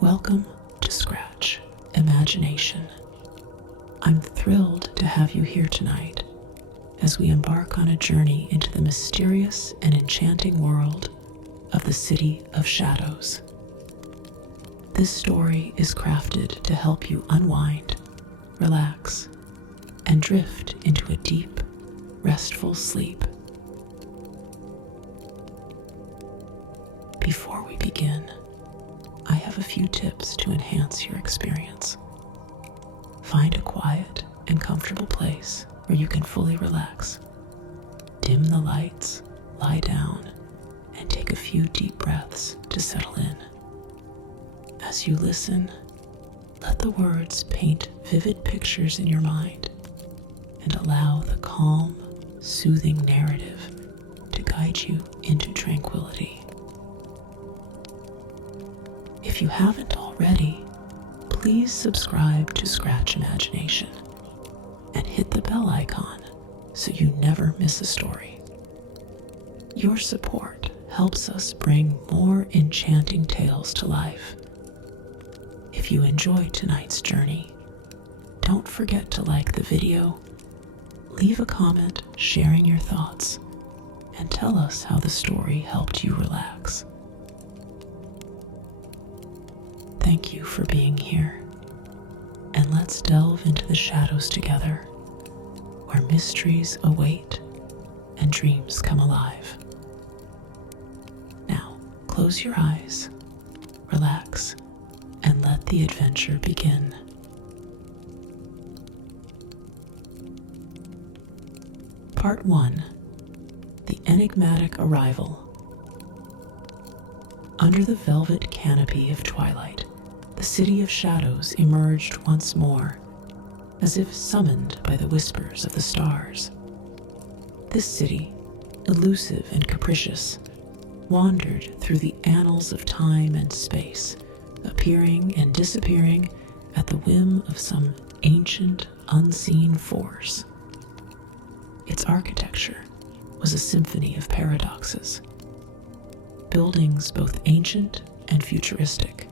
Welcome to Scratch Imagination. I'm thrilled to have you here tonight as we embark on a journey into the mysterious and enchanting world of the City of Shadows. This story is crafted to help you unwind, relax, and drift into a deep, restful sleep. Before we begin, I have a few tips to enhance your experience. Find a quiet and comfortable place where you can fully relax. Dim the lights, lie down, and take a few deep breaths to settle in. As you listen, let the words paint vivid pictures in your mind and allow the calm, soothing narrative to guide you into tranquility. If you haven't already, please subscribe to Scratch Imagination and hit the bell icon so you never miss a story. Your support helps us bring more enchanting tales to life. If you enjoyed tonight's journey, don't forget to like the video, leave a comment sharing your thoughts, and tell us how the story helped you relax. Thank you for being here, and let's delve into the shadows together, where mysteries await and dreams come alive. Now, close your eyes, relax, and let the adventure begin. Part 1. The Enigmatic Arrival. Under the velvet canopy of twilight, the City of Shadows emerged once more, as if summoned by the whispers of the stars. This city, elusive and capricious, wandered through the annals of time and space, appearing and disappearing at the whim of some ancient, unseen force. Its architecture was a symphony of paradoxes. Buildings both ancient and futuristic,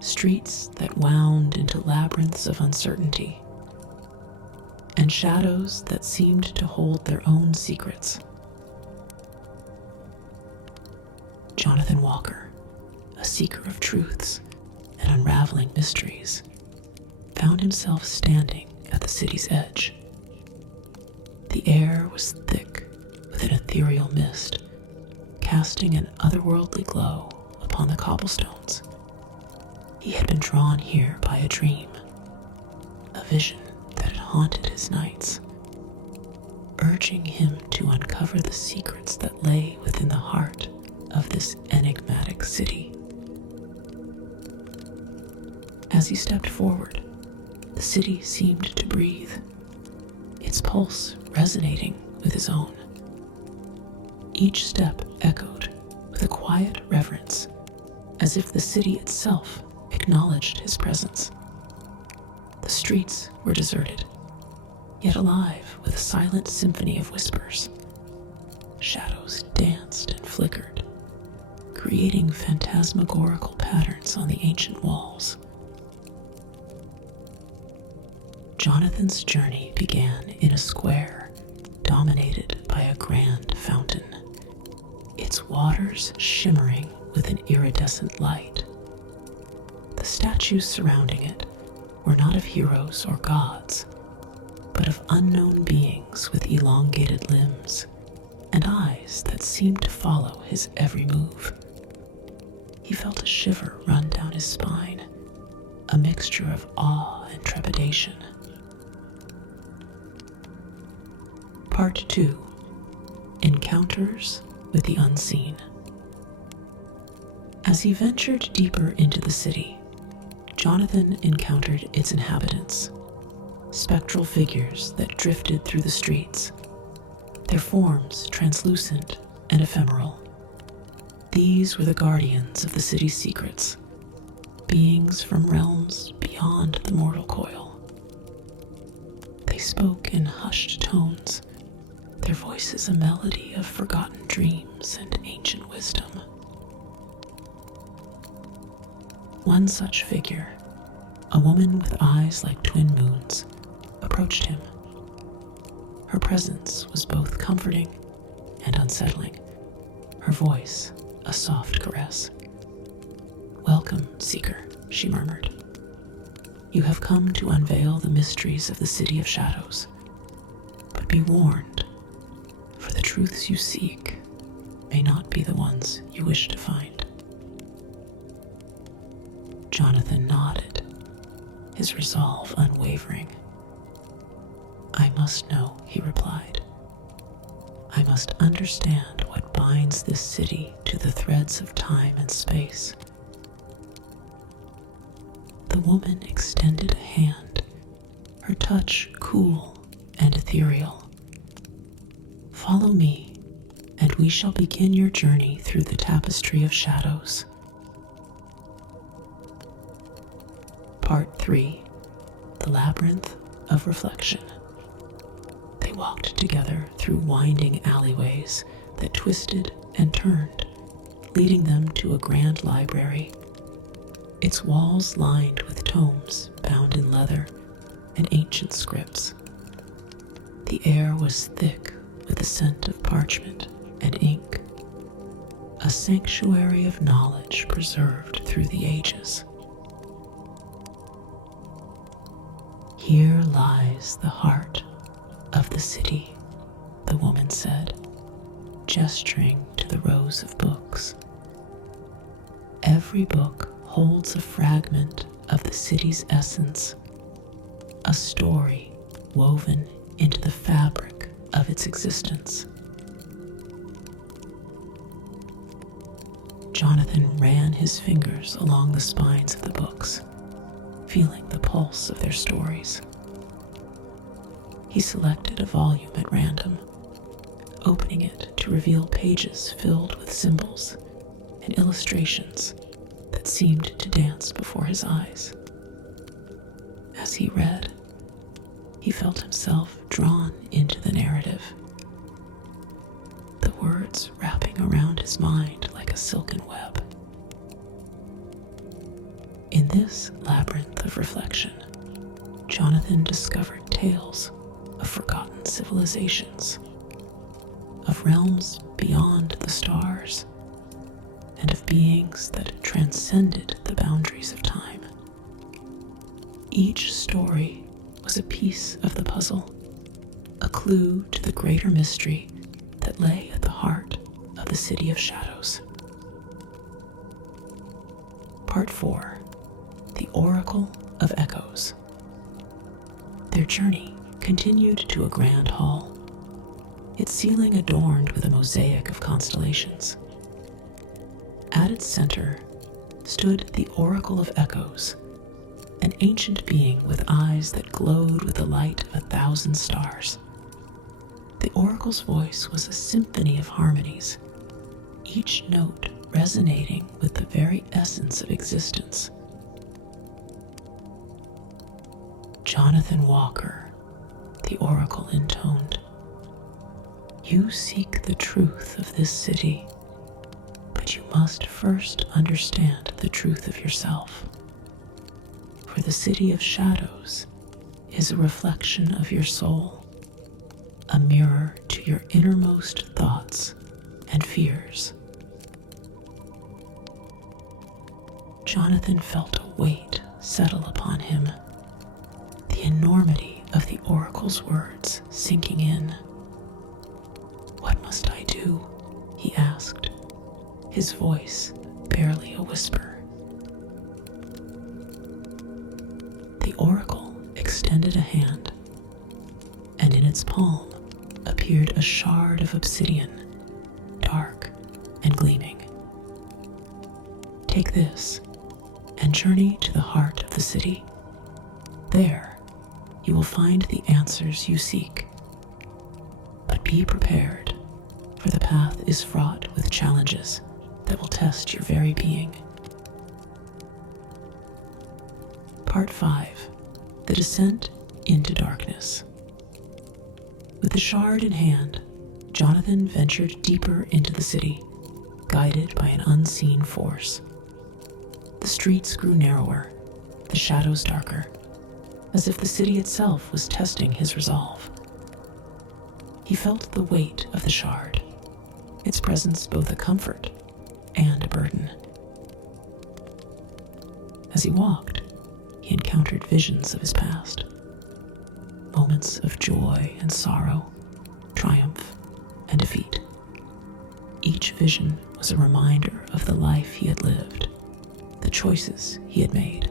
streets that wound into labyrinths of uncertainty, and shadows that seemed to hold their own secrets. Jonathan Walker, a seeker of truths and unraveling mysteries, found himself standing at the city's edge. The air was thick with an ethereal mist, casting an otherworldly glow upon the cobblestones. He had been drawn here by a dream, a vision that had haunted his nights, urging him to uncover the secrets that lay within the heart of this enigmatic city. As he stepped forward, the city seemed to breathe, its pulse resonating with his own. Each step echoed with a quiet reverence, as if the city itself acknowledged his presence. The streets were deserted, yet alive with a silent symphony of whispers. Shadows danced and flickered, creating phantasmagorical patterns on the ancient walls. Jonathan's journey began in a square dominated by a grand fountain, its waters shimmering with an iridescent light. The statues surrounding it were not of heroes or gods, but of unknown beings with elongated limbs and eyes that seemed to follow his every move. He felt a shiver run down his spine, a mixture of awe and trepidation. Part 2. Encounters with the Unseen. As he ventured deeper into the city, Jonathan encountered its inhabitants, spectral figures that drifted through the streets, their forms translucent and ephemeral. These were the guardians of the city's secrets, beings from realms beyond the mortal coil. They spoke in hushed tones, their voices a melody of forgotten dreams and ancient wisdom. One such figure, a woman with eyes like twin moons, approached him. Her presence was both comforting and unsettling, her voice a soft caress. "Welcome, seeker," she murmured. "You have come to unveil the mysteries of the City of Shadows. But be warned, for the truths you seek may not be the ones you wish to find." Jonathan nodded, his resolve unwavering. "I must know," he replied. "I must understand what binds this city to the threads of time and space." The woman extended a hand, her touch cool and ethereal. "Follow me, and we shall begin your journey through the tapestry of shadows." Part 3. The Labyrinth of Reflection. They walked together through winding alleyways that twisted and turned, leading them to a grand library, its walls lined with tomes bound in leather and ancient scripts. The air was thick with the scent of parchment and ink, a sanctuary of knowledge preserved through the ages. "Here lies the heart of the city," the woman said, gesturing to the rows of books. "Every book holds a fragment of the city's essence, a story woven into the fabric of its existence." Jonathan ran his fingers along the spines of the books, feeling the pulse of their stories. He selected a volume at random, opening it to reveal pages filled with symbols and illustrations that seemed to dance before his eyes. As he read, he felt himself drawn into the narrative, the words wrapping around his mind like a silken web. In this labyrinth of reflection, Jonathan discovered tales of forgotten civilizations, of realms beyond the stars, and of beings that transcended the boundaries of time. Each story was a piece of the puzzle, a clue to the greater mystery that lay at the heart of the City of Shadows. Part 4. The Oracle of Echoes. Their journey continued to a grand hall, its ceiling adorned with a mosaic of constellations. At its center stood the Oracle of Echoes, an ancient being with eyes that glowed with the light of 1,000 stars. The oracle's voice was a symphony of harmonies, each note resonating with the very essence of existence. "Jonathan Walker," the oracle intoned, "you seek the truth of this city, but you must first understand the truth of yourself. For the City of Shadows is a reflection of your soul, a mirror to your innermost thoughts and fears." Jonathan felt a weight settle upon him, the enormity of the oracle's words sinking in. "What must I do?" he asked, his voice barely a whisper. The oracle extended a hand, and in its palm appeared a shard of obsidian, dark and gleaming. "Take this and journey to the heart of the city. There, you will find the answers you seek. But be prepared, for the path is fraught with challenges that will test your very being." Part 5. The Descent into Darkness. With the shard in hand, Jonathan ventured deeper into the city, guided by an unseen force. The streets grew narrower, the shadows darker, as if the city itself was testing his resolve. He felt the weight of the shard, its presence both a comfort and a burden. As he walked, he encountered visions of his past, moments of joy and sorrow, triumph and defeat. Each vision was a reminder of the life he had lived, the choices he had made.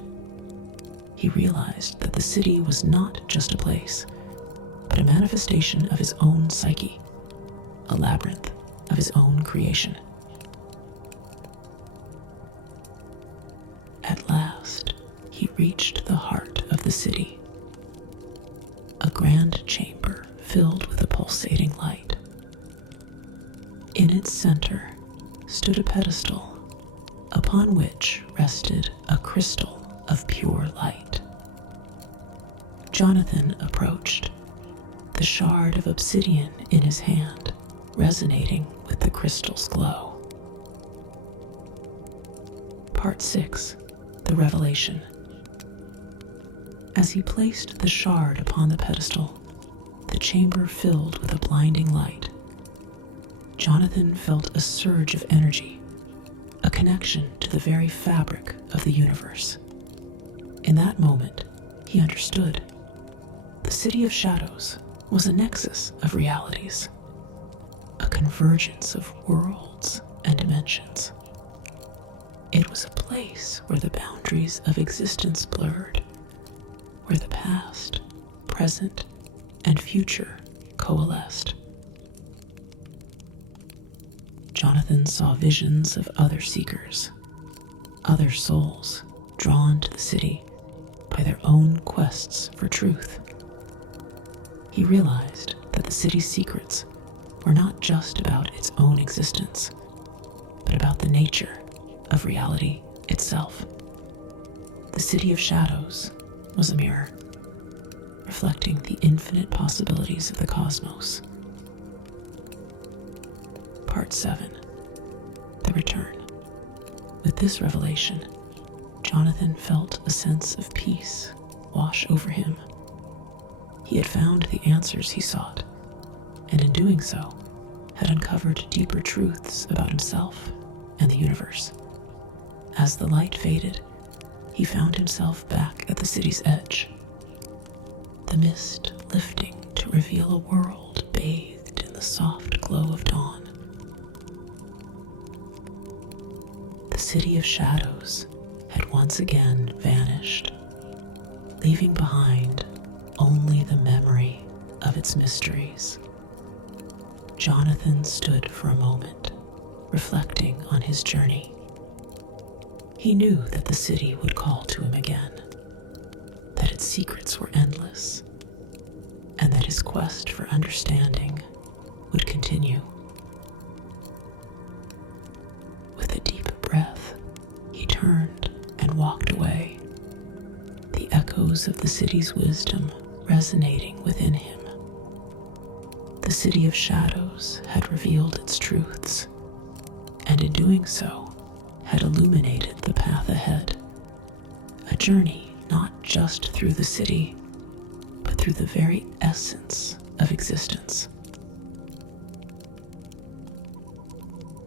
He realized that the city was not just a place, but a manifestation of his own psyche, a labyrinth of his own creation. At last, he reached the heart of the city, a grand chamber filled with a pulsating light. In its center stood a pedestal upon which rested a crystal of pure light. Jonathan approached, the shard of obsidian in his hand resonating with the crystal's glow. Part 6. The Revelation. As he placed the shard upon the pedestal, the chamber filled with a blinding light. Jonathan felt a surge of energy, a connection to the very fabric of the universe. In that moment, he understood. The City of Shadows was a nexus of realities, a convergence of worlds and dimensions. It was a place where the boundaries of existence blurred, where the past, present, and future coalesced. Jonathan saw visions of other seekers, other souls drawn to the city by their own quests for truth. He realized that the city's secrets were not just about its own existence, but about the nature of reality itself. The City of Shadows was a mirror, reflecting the infinite possibilities of the cosmos. Part 7. The Return. With this revelation, Jonathan felt a sense of peace wash over him. He had found the answers he sought, and in doing so, had uncovered deeper truths about himself and the universe. As the light faded, he found himself back at the city's edge, the mist lifting to reveal a world bathed in the soft glow of dawn. The City of Shadows had once again vanished, leaving behind only the memory of its mysteries. Jonathan stood for a moment, reflecting on his journey. He knew that the city would call to him again, that its secrets were endless, and that his quest for understanding would continue. With a deep breath, he turned and walked away, the echoes of the city's wisdom resonating within him. The City of Shadows had revealed its truths, and in doing so, had illuminated the path ahead, a journey not just through the city, but through the very essence of existence.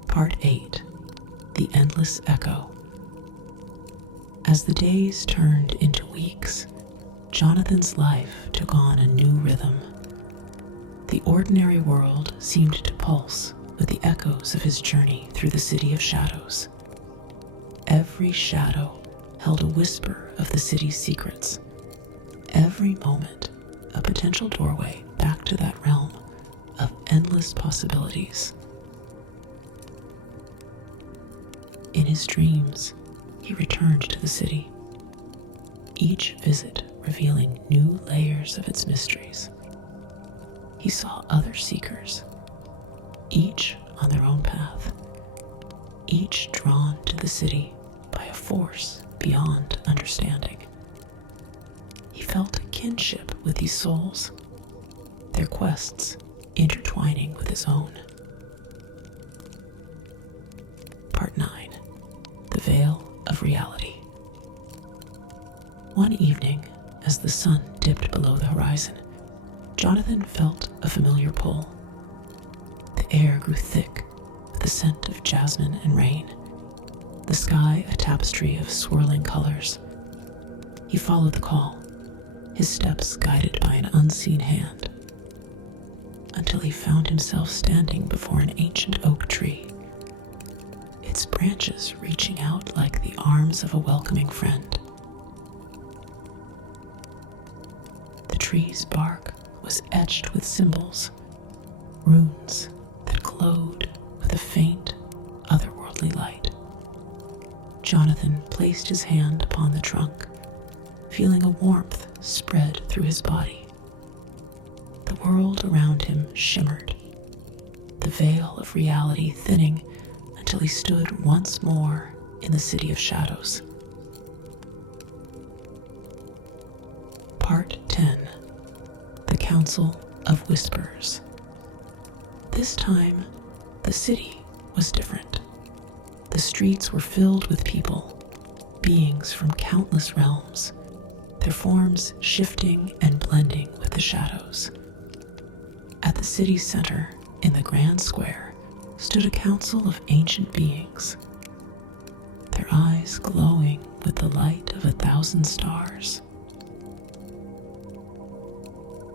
Part 8. The Endless Echo. As the days turned into weeks, Jonathan's life took on a new rhythm. The ordinary world seemed to pulse with the echoes of his journey through the City of Shadows. Every shadow held a whisper of the city's secrets. Every moment, a potential doorway back to that realm of endless possibilities. In his dreams, he returned to the city, each visit revealing new layers of its mysteries. He saw other seekers, each on their own path, each drawn to the city by a force beyond understanding. He felt a kinship with these souls, their quests intertwining with his own. Part 9. The Veil of Reality. One evening, as the sun dipped below the horizon, Jonathan felt a familiar pull. The air grew thick with the scent of jasmine and rain, the sky a tapestry of swirling colors. He followed the call, his steps guided by an unseen hand, until he found himself standing before an ancient oak tree, its branches reaching out like the arms of a welcoming friend. The tree's bark was etched with symbols, runes that glowed with a faint, otherworldly light. Jonathan placed his hand upon the trunk, feeling a warmth spread through his body. The world around him shimmered, the veil of reality thinning until he stood once more in the city of shadows. Part 10. The Council of Whispers. This time, the city was different. The streets were filled with people, beings from countless realms, their forms shifting and blending with the shadows. At the city's center, in the grand square, stood a council of ancient beings, their eyes glowing with the light of 1,000 stars.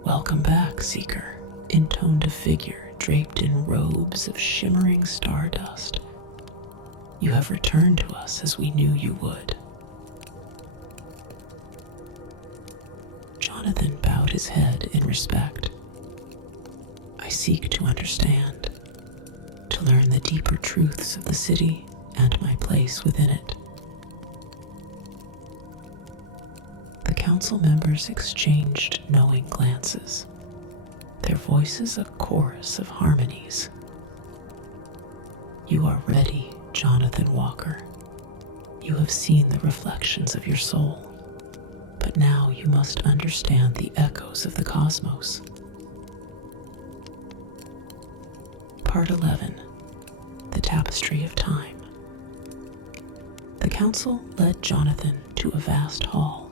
"Welcome back, Seeker," intoned a figure draped in robes of shimmering stardust. "You have returned to us as we knew you would." Jonathan bowed his head in respect. "I seek to understand, to learn the deeper truths of the city and my place within it." The council members exchanged knowing glances, their voices a chorus of harmonies. "You are ready, Jonathan Walker. You have seen the reflections of your soul, but now you must understand the echoes of the cosmos." Part 11. The Tapestry of Time. The council led Jonathan to a vast hall,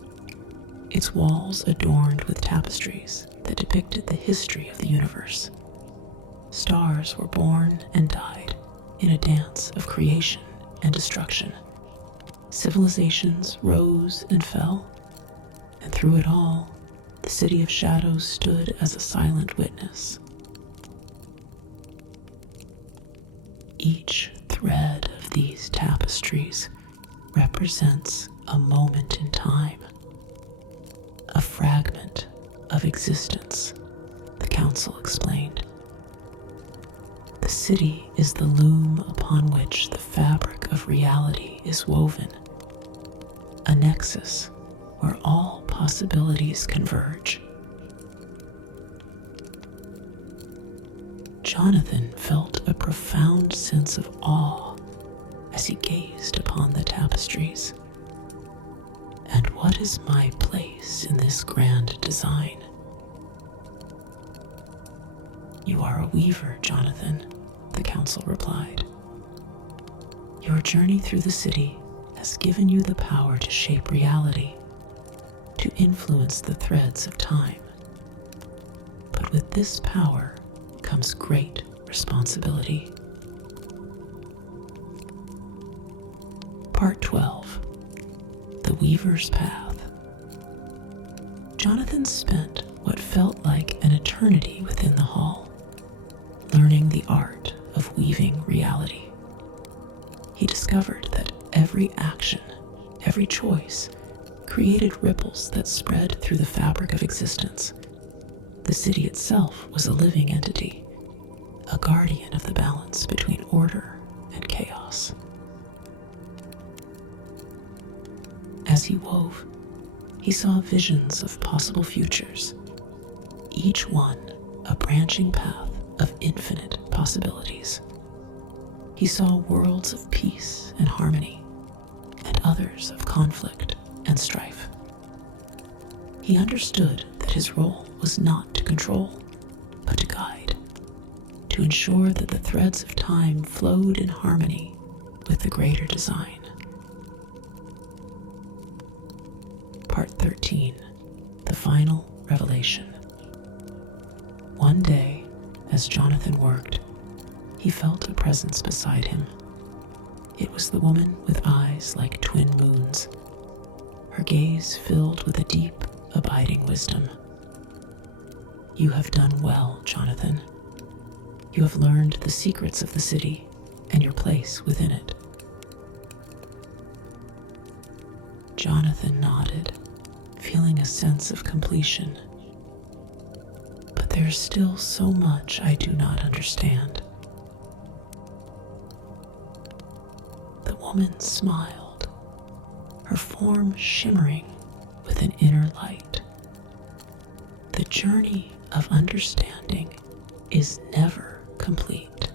its walls adorned with tapestries that depicted the history of the universe. Stars were born and died in a dance of creation and destruction. Civilizations rose and fell, and through it all, the city of shadows stood as a silent witness. Each thread of these tapestries represents a moment in time, a fragment of existence, the council explained. The city is the loom upon which the fabric of reality is woven, a nexus where all possibilities converge. Jonathan felt a profound sense of awe as he gazed upon the tapestries. "And what is my place in this grand design?" "You are a weaver, Jonathan," the council replied. "Your journey through the city has given you the power to shape reality, to influence the threads of time. But with this power comes great responsibility." Part 12. The Weaver's Path. Jonathan spent what felt like an eternity within the hall, learning the art of weaving reality. He discovered that every action, every choice, created ripples that spread through the fabric of existence. The city itself was a living entity, a guardian of the balance between order and chaos. As he wove, he saw visions of possible futures, each one a branching path of infinite possibilities. He saw worlds of peace and harmony, and others of conflict and strife. He understood that his role was not to control, but to guide, to ensure that the threads of time flowed in harmony with the greater design. Part 13. The Final Revelation. One day, as Jonathan worked, he felt a presence beside him. It was the woman with eyes like twin moons, her gaze filled with a deep, abiding wisdom. "You have done well, Jonathan. You have learned the secrets of the city and your place within it." Jonathan nodded, feeling a sense of completion. "But there's still so much I do not understand." The woman smiled, her form shimmering with an inner light. "The journey of understanding is never complete.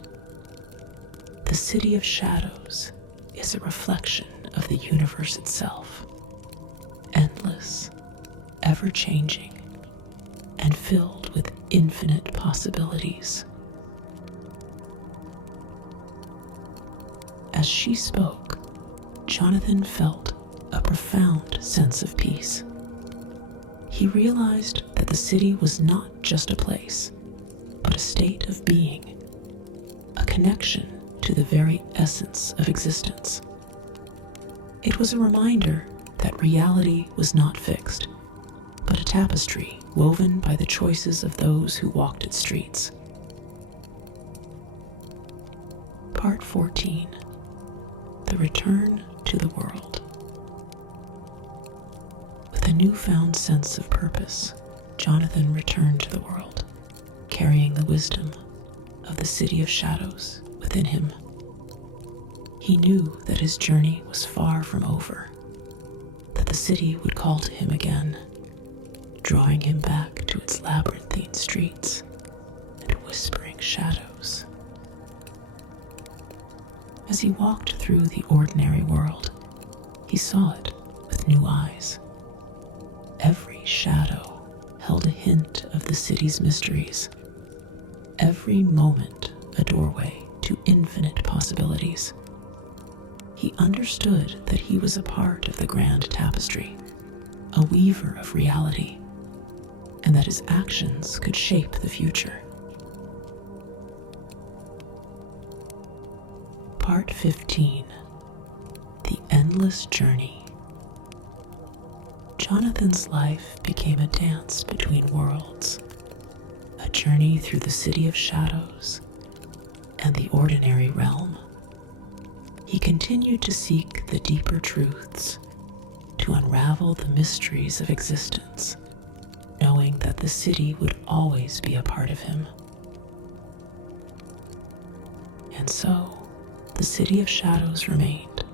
The City of Shadows is a reflection of the universe itself, endless, ever-changing, and filled with infinite possibilities." As she spoke, Jonathan felt a profound sense of peace. He realized that the city was not just a place, but a state of being, a connection to the very essence of existence. It was a reminder that reality was not fixed, but a tapestry woven by the choices of those who walked its streets. Part 14. The Return to the World. With a newfound sense of purpose, Jonathan returned to the world, carrying the wisdom of the City of Shadows within him. He knew that his journey was far from over, that the city would call to him again, drawing him back to its labyrinthine streets and whispering shadows. As he walked through the ordinary world, he saw it with new eyes. Every shadow held a hint of the city's mysteries, every moment a doorway to infinite possibilities. He understood that he was a part of the grand tapestry, a weaver of reality, and that his actions could shape the future. Part 15. The Endless Journey. Jonathan's life became a dance between worlds, a journey through the City of Shadows and the ordinary realm. He continued to seek the deeper truths, to unravel the mysteries of existence, knowing that the city would always be a part of him. And so, the City of Shadows remained,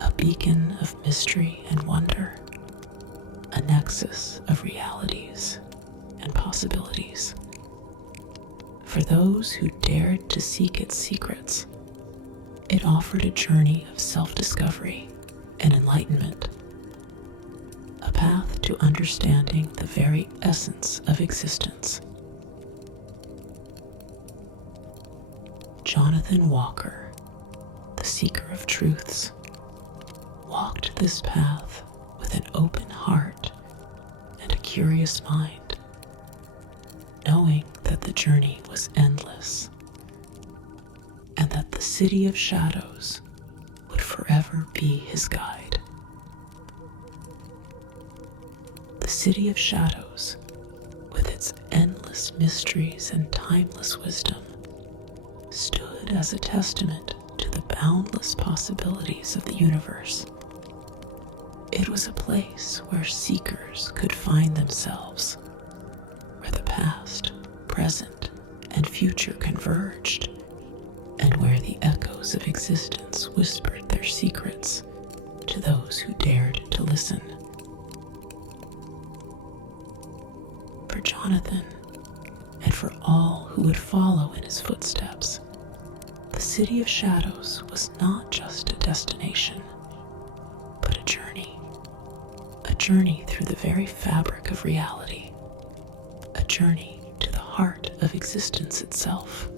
a beacon of mystery and wonder, a nexus of realities and possibilities. For those who dared to seek its secrets, it offered a journey of self-discovery and enlightenment, a path to understanding the very essence of existence. Jonathan Walker, the seeker of truths, walked this path with an open heart and a curious mind, knowing that the journey was endless and that the City of Shadows would forever be his guide. The City of Shadows, with its endless mysteries and timeless wisdom, stood as a testament to the boundless possibilities of the universe. It was a place where seekers could find themselves, where the past, present, and future converged, and where the echoes of existence whispered their secrets to those who dared to listen. For Jonathan, and for all who would follow in his footsteps, the City of Shadows was not just a destination, but a journey through the very fabric of reality, a journey to the heart of existence itself.